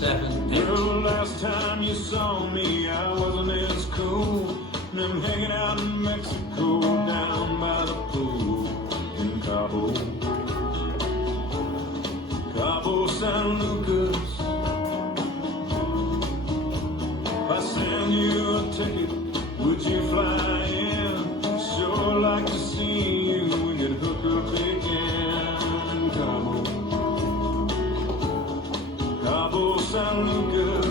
7, 8. Well, last time you saw me, I wasn't as cool. And I'm hanging out in Mexico, down by the pool in Cabo San Lucas. If I send you a ticket, would you fly in? Sure like to see you, we could hook up again in Cabo San Lucas.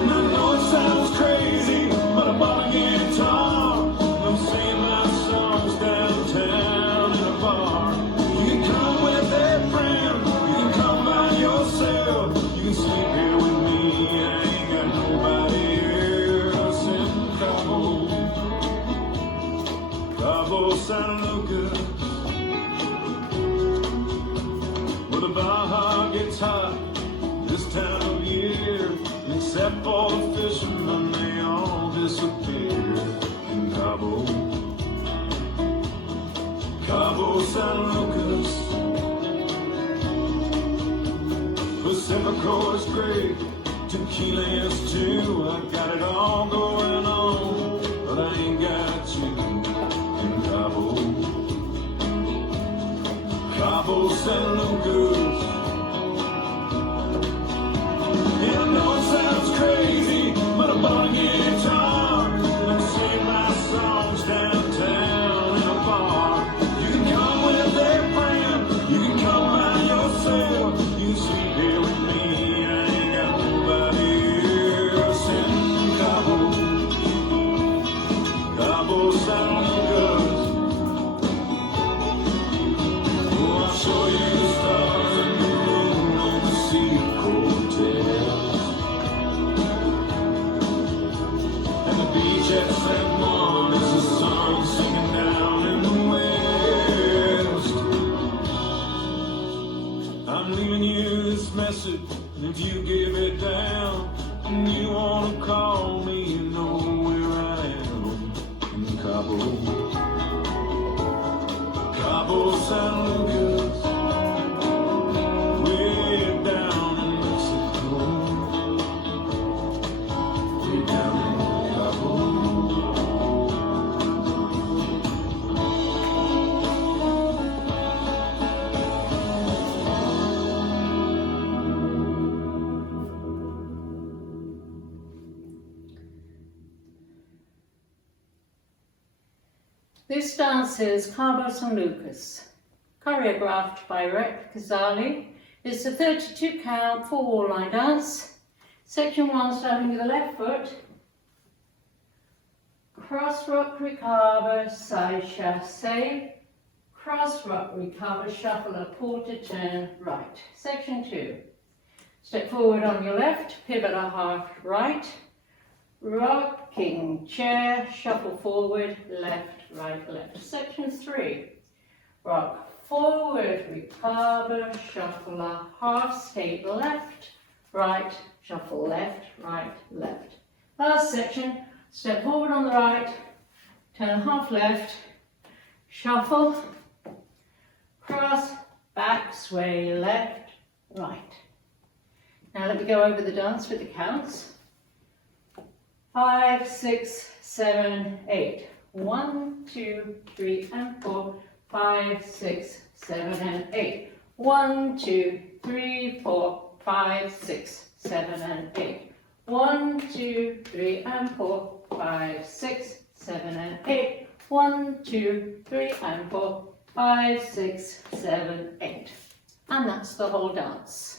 And I know it sounds crazy, but I'm on a guitar and I'm singing my songs downtown in a bar. You can come with a friend, you can come by yourself, you can sleep here with me. I ain't got nobody else in Cabo San Lucas. Well, the Baja gets hot this time of year, except for the fishermen, they all disappear in Cabo San Lucas. Pacifico is great, tequila is too. I got it all going on, but I ain't got you in Cabo San Lucas. Yeah, I know it sounds crazy, but I'm on a guitar and I sing my songs downtown in a bar. You can come with a friend, you can come by yourself, you can sleep here with me. I ain't got nobody else in Cabo San Lucas. Oh, I'll show you the stars and the moon on the Sea of Cortez. And the beach at San Juan is the sun singing down in the west. I'm leaving you this message, and if you give it down and you wanna call me, you know where I am in Cabo San Lucas, way down in Mexico, way down in Cabo. This dance is Cabo San Lucas, choreographed by Rep Kazali. It's a 32 count, 4 line dance. Section 1 starting with the left foot. Cross rock recover, side chassé. Cross rock recover, shuffle a quarter turn right. Section 2. Step forward on your left, pivot a half right. Rocking chair, shuffle forward, left, right, left. Section 3. Rock forward, recover, shuffle a half, stay left, right, shuffle left, right, left. Last section, step forward on the right, turn half left, shuffle, cross, back, sway, left, right. Now let me go over the dance with the counts. 5, 6, 7, 8. 1, 2, 3, and 4. 5, 6, 7, and 8. 1, 2, 3, 4, 5, 6, 7, and 8. 1, 2, 3, and 4, 5, 6, 7, and 8. 1, 2, 3, and 4, 5, 6, 7, 8. And that's the whole dance.